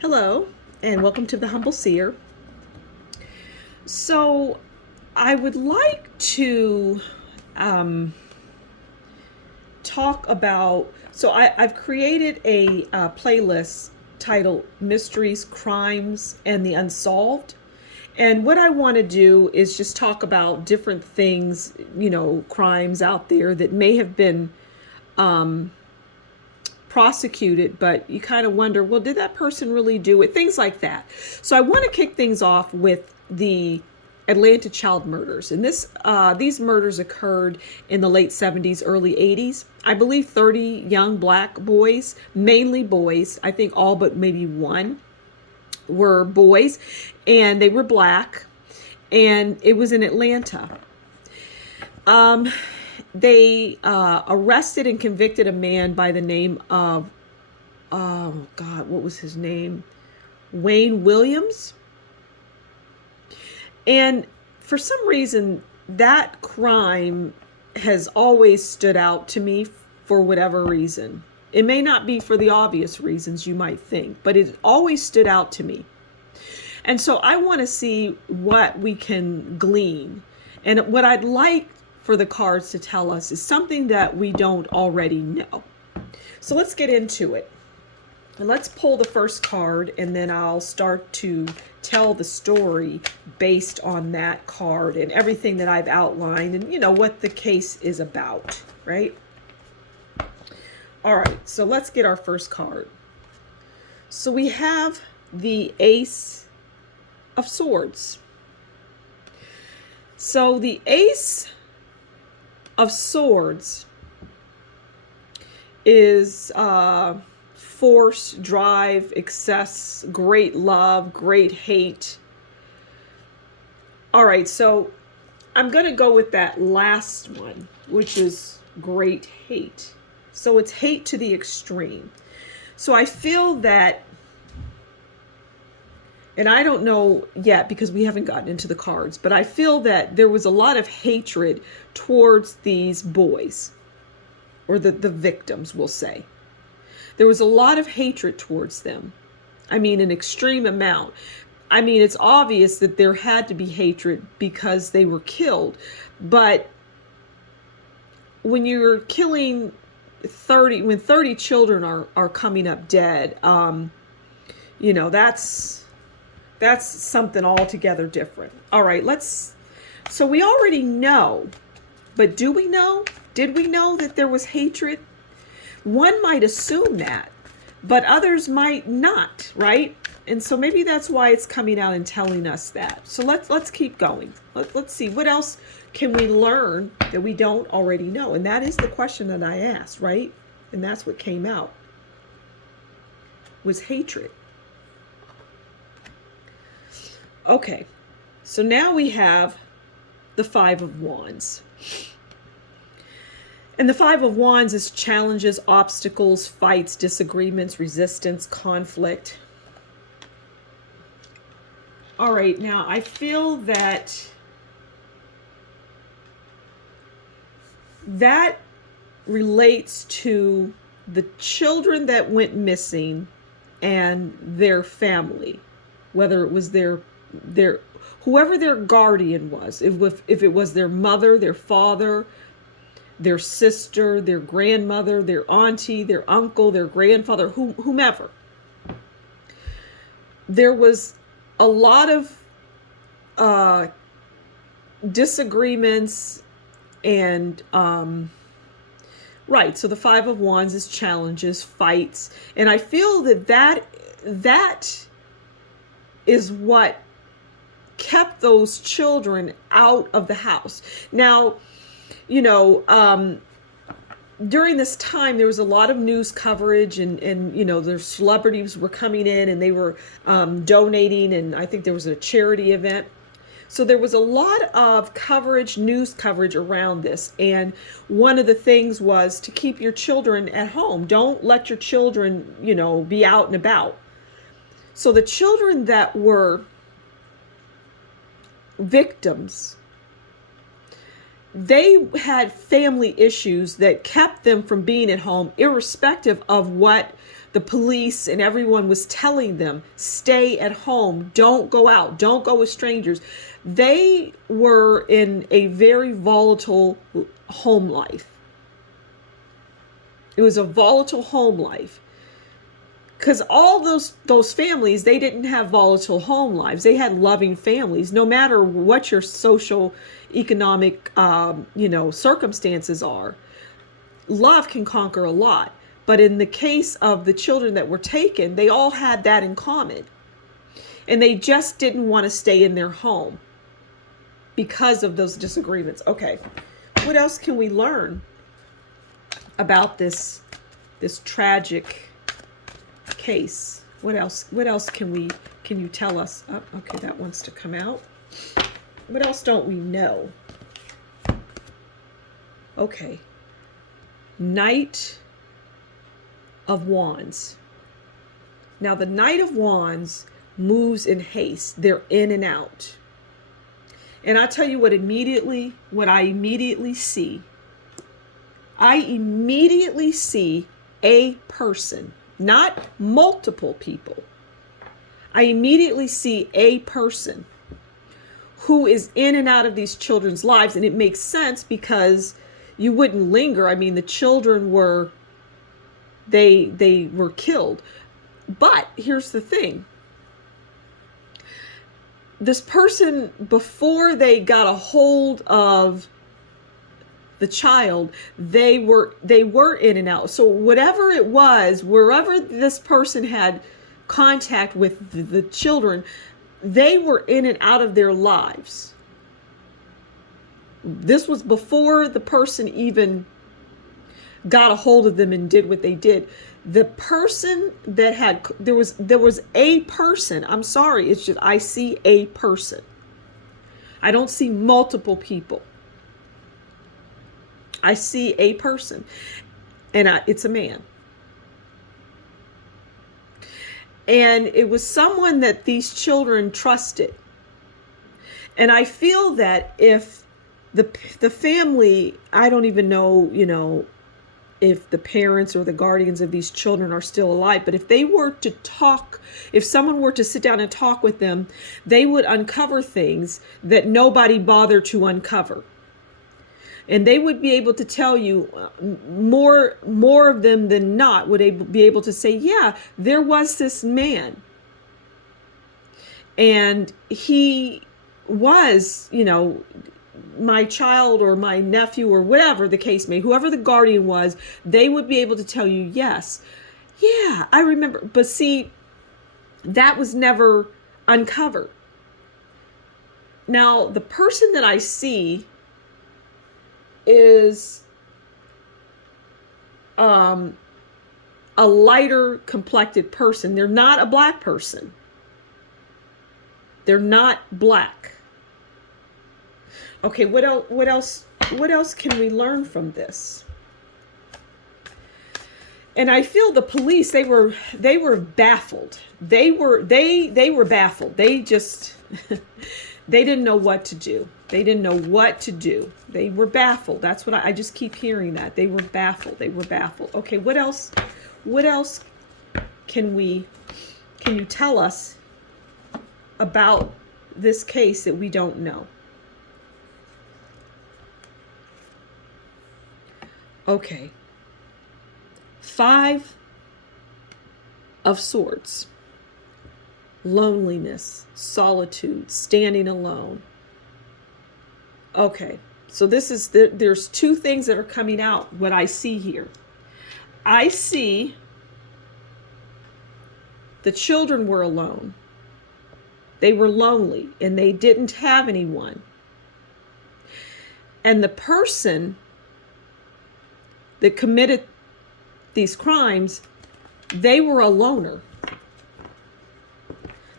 Hello, and welcome to the Humble Seer. So, I would like to um, talk about. I've created a playlist titled Mysteries, Crimes, and the Unsolved. And what I want to do is just talk about different things, crimes out there that may have been um, prosecuted, but you kind of wonder, well, did that person really do it? Things like that. So I want to kick things off with the Atlanta child murders, and these murders occurred in the late 70s, early 80s. I believe 30 young black boys, mainly boys. I think all but maybe one were boys, and they were black, and it was in Atlanta. Um, they arrested and convicted a man by the name of, oh God, what was his name? Wayne Williams. And for some reason, that crime has always stood out to me for whatever reason. It may not be for the obvious reasons you might think, but it always stood out to me. And so I want to see what we can glean. And what I'd like for the cards to tell us is something that we don't already know. So let's get into it. And let's pull the first card, and then I'll start to tell the story based on that card and everything that I've outlined and, what the case is about, right? All right, so let's get our first card. So we have the Ace of Swords. So the Ace of Swords is force, drive, excess, great love, great hate. All right, so I'm going to go with that last one, which is great hate. So it's hate to the extreme. So I feel that, and I don't know yet because we haven't gotten into the cards, but I feel that there was a lot of hatred towards these boys, or the victims, we'll say. There was a lot of hatred towards them. I mean, an extreme amount. I mean, it's obvious that there had to be hatred because they were killed. But when you're killing 30, when 30 children are coming up dead, that's something altogether different. All right, so we already know, but do we know? Did we know that there was hatred? One might assume that, but others might not, right? And so maybe that's why it's coming out and telling us that. So let's keep going. Let's see, what else can we learn that we don't already know? And that is the question that I asked, right? And that's what came out, was hatred. Okay, so now we have the Five of Wands. And the Five of Wands is challenges, obstacles, fights, disagreements, resistance, conflict. All right, now I feel that relates to the children that went missing and their family, whether it was their whoever their guardian was, if it was their mother, their father, their sister, their grandmother, their auntie, their uncle, their grandfather, whomever. There was a lot of disagreements and right. So the Five of Wands is challenges, fights, and I feel that is what kept those children out of the house. Now, during this time, there was a lot of news coverage and their celebrities were coming in and they were donating, and I think there was a charity event. So there was a lot of news coverage around this. And one of the things was to keep your children at home. Don't let your children, be out and about. So the children that were victims, they had family issues that kept them from being at home, irrespective of what the police and everyone was telling them, stay at home, don't go out, don't go with strangers. They were in a very volatile home life. It was a volatile home life. Because all those families, they didn't have volatile home lives. They had loving families. No matter what your social, economic, circumstances are, love can conquer a lot. But in the case of the children that were taken, they all had that in common. And they just didn't want to stay in their home because of those disagreements. Okay, what else can we learn about this tragic case? What else can you tell us? Oh, okay, that wants to come out. What else don't we know? Okay. Knight of Wands. Now the Knight of Wands moves in haste. They're in and out. And I tell you what I immediately see. I immediately see a person, not multiple people. I immediately see a person who is in and out of these children's lives. And it makes sense because you wouldn't linger. I mean, the children were killed. But here's the thing. This person, before they got a hold of the child, they were in and out. So whatever it was, wherever this person had contact with the children, they were in and out of their lives. This was before the person even got a hold of them and did what they did. The person that had, there was a person. I'm sorry, it's just, I see a person. I don't see multiple people. I see a person, and it's a man. And it was someone that these children trusted. And I feel that if the family, I don't even know, if the parents or the guardians of these children are still alive, but if they were to talk, if someone were to sit down and talk with them, they would uncover things that nobody bothered to uncover. And they would be able to tell you more of them than not would be able to say, yeah, there was this man. And he was, my child or my nephew or whatever the case may, whoever the guardian was, they would be able to tell you, yes, yeah, I remember. But see, that was never uncovered. Now, the person that I see is a lighter complected person. They're not a black person. They're not black. Okay, what else can we learn from this? And I feel the police, they were baffled. They were baffled. They just they didn't know what to do. They didn't know what to do. They were baffled. That's what I just keep hearing that. They were baffled. They were baffled. Okay, what else can you tell us about this case that we don't know? Okay. 5 of Swords. Loneliness, solitude, standing alone. Okay, so there's 2 things that are coming out, what I see here. I see the children were alone. They were lonely and they didn't have anyone. And the person that committed these crimes, they were a loner.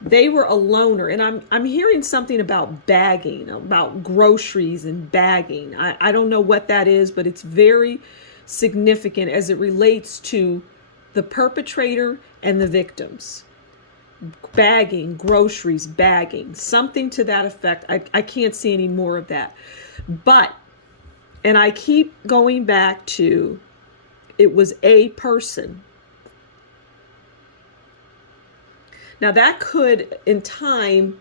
They were a loner. And I'm hearing something about bagging, about groceries and bagging. I don't know what that is, but it's very significant as it relates to the perpetrator and the victims. Bagging, groceries, bagging, something to that effect. I can't see any more of that. But, and I keep going back to, it was a person. Now that could, in time,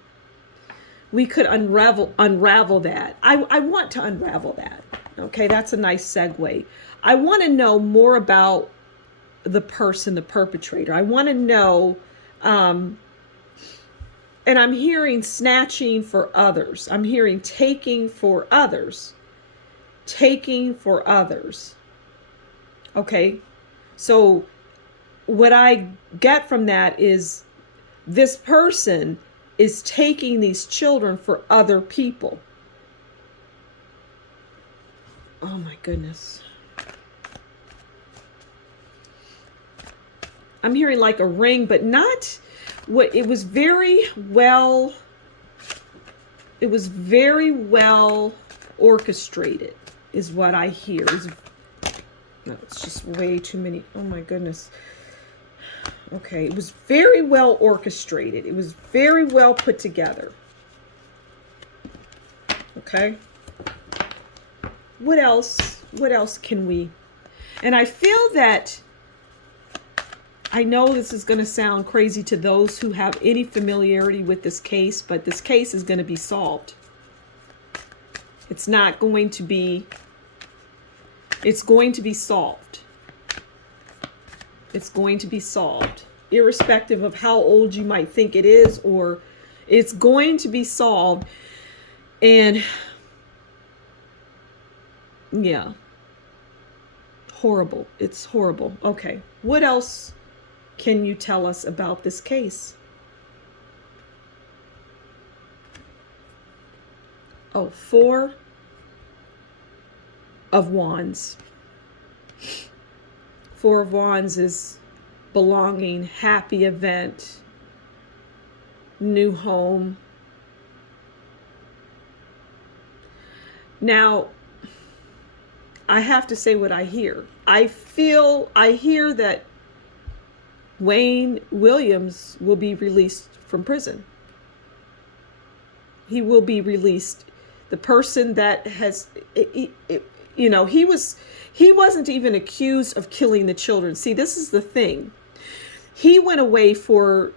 we could unravel that. I want to unravel that. Okay, that's a nice segue. I want to know more about the person, the perpetrator. I want to know, and I'm hearing snatching for others. I'm hearing taking for others. Taking for others. Okay, so what I get from that is this person is taking these children for other people. Oh my goodness. I'm hearing like a ring, but not what it was very well orchestrated is what I hear. No, it's just way too many. Oh my goodness. Okay, it was very well orchestrated. It was very well put together. Okay. What else? What else can we? And I feel that, I know this is going to sound crazy to those who have any familiarity with this case, but this case is going to be solved. It's not going to be, it's going to be solved. It's going to be solved, irrespective of how old you might think it is, or it's going to be solved. And yeah, horrible. It's horrible. Okay, what else can you tell us about this case? Oh, 4 of Wands. 4 of Wands is belonging, happy event, new home. Now, I have to say what I hear. I hear that Wayne Williams will be released from prison. He will be released. The person that has, you know, he wasn't even accused of killing the children. See, this is the thing. He went away for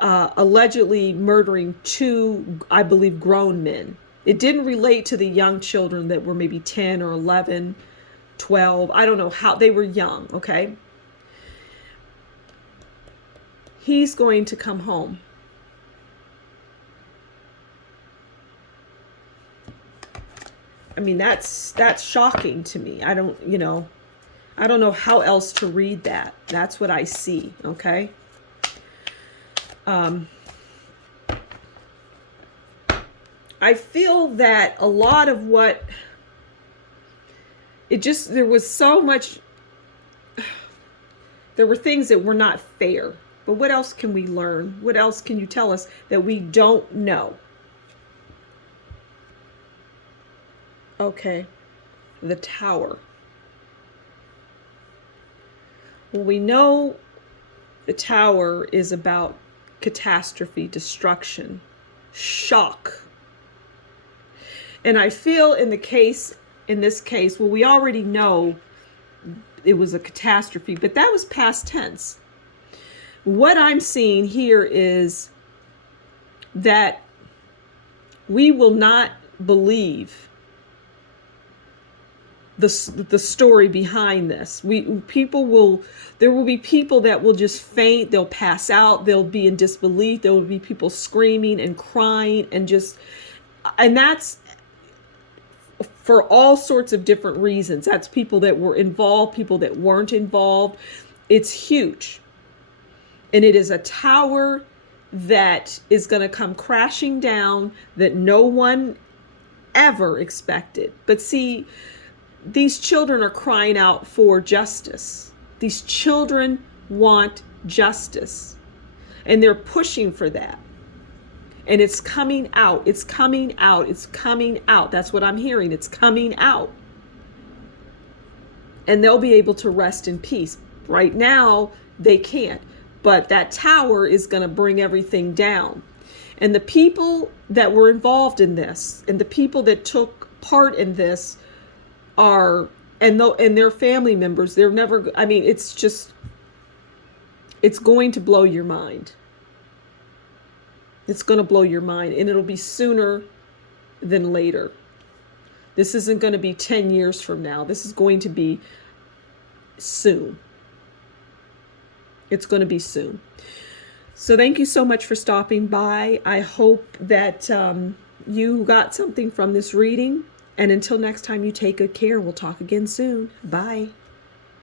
allegedly murdering 2, I believe, grown men. It didn't relate to the young children that were maybe 10 or 11, 12. I don't know how, they were young, okay? He's going to come home. I mean, that's shocking to me. I don't know how else to read that. That's what I see, okay? I feel that a lot of what there was so much, there were things that were not fair. But what else can we learn? What else can you tell us that we don't know? Okay, the Tower. Well, we know the Tower is about catastrophe, destruction, shock. And I feel in this case, well, we already know it was a catastrophe, but that was past tense. What I'm seeing here is that we will not believe the story behind this. There will be people that will just faint, they'll pass out, they'll be in disbelief, there will be people screaming and crying and that's for all sorts of different reasons. That's people that were involved, people that weren't involved. It's huge. And it is a tower that is going to come crashing down that no one ever expected. But see, these children are crying out for justice. These children want justice. And they're pushing for that. And it's coming out. It's coming out. It's coming out. That's what I'm hearing. It's coming out. And they'll be able to rest in peace. Right now, they can't. But that tower is going to bring everything down. And the people that were involved in this, and the people that took part in this and their family members, they're never, I mean, it's going to blow your mind. It's going to blow your mind, and it'll be sooner than later. This isn't going to be 10 years from now. This is going to be soon. It's going to be soon. So thank you so much for stopping by. I hope that you got something from this reading. And until next time, you take good care. We'll talk again soon. Bye.